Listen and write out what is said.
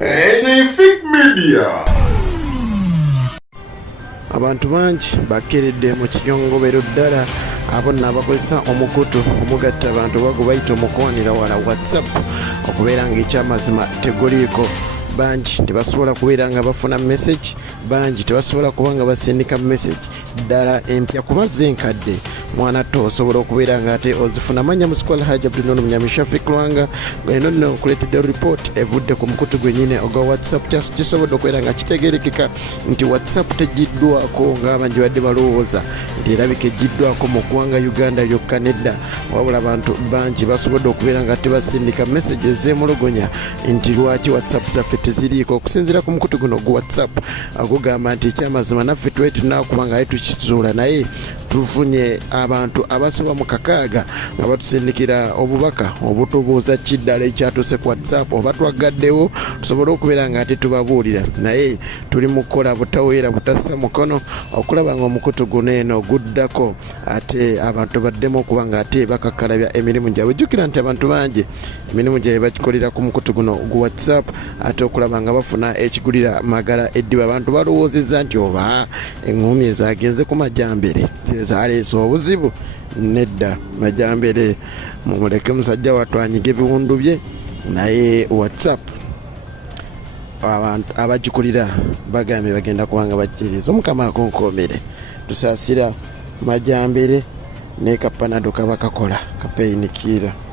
Epic Media. Abantu bangi bakeredde mu kinyongobero ddala abo n'abakozesa omukutu omugatta abantu bagubayita omukwanira wala WhatsApp okubeera ng'ekyamazima teguliiko. Bangi tebasobola kubeera nga bafuna message, bangi tebasobola kuba nga basindika message ddala empya kuba zenkadde. Mwana to osobola okubeera nga ate ozifuna manya musikwala haja Abdul Mnyamishafi Lwanga ng'eno nno okuleetedde report evudde ku mukutu gwennyini ogwa WhatsApp kisobodde okubeera nga kitegeerekeka nti WhatsApp tegiddwako ng'abangi badde balowooza nti erabika egiddwako mu ggwanga Uganda lyokka nedda, wabula abantu bangi basobodde okubeera nga tebasindika message ez'emulugonya nti lwaki WhatsApp zaffe teziriiko. Okusinziira ku mukutu guno gu WhatsApp agugamba nti ekyamazima naffe twali tulinakuba nga tukizuula naye tufunye abantu abasoba mu kakaaga nga batusindikira obubaka obutubuuza kiddala ekyatuuse ku WhatsApp oba twagaddewo tusobole okubeera nga ate tubabuulira, naye tuli mu kukola butaweera butassa mukono okulaba nga omukutu guno eno guddako ate abantu baddemu okuba nga ate bakakkalabya emirimu gyabwe. Jjukira nti abantu bangi emirimu gyabwe bagikolera ku mukutu guno gu WhatsApp ate okulaba nga bafuna ekigulira magala eddiba. Abantu balowoozezza nti oba eŋŋumi ezagenze ku majjambere zaleese obuzibu. Nedda, majjambere mumuleke musajja watwanyiga ebiwundu bye, naye WhatsApp abantu abagikulira bagambye bagenda kubanga bagitereeza. Omukama akonkomere tusaasira majjambere ne kapanado kaba kakola kapeyinikiira.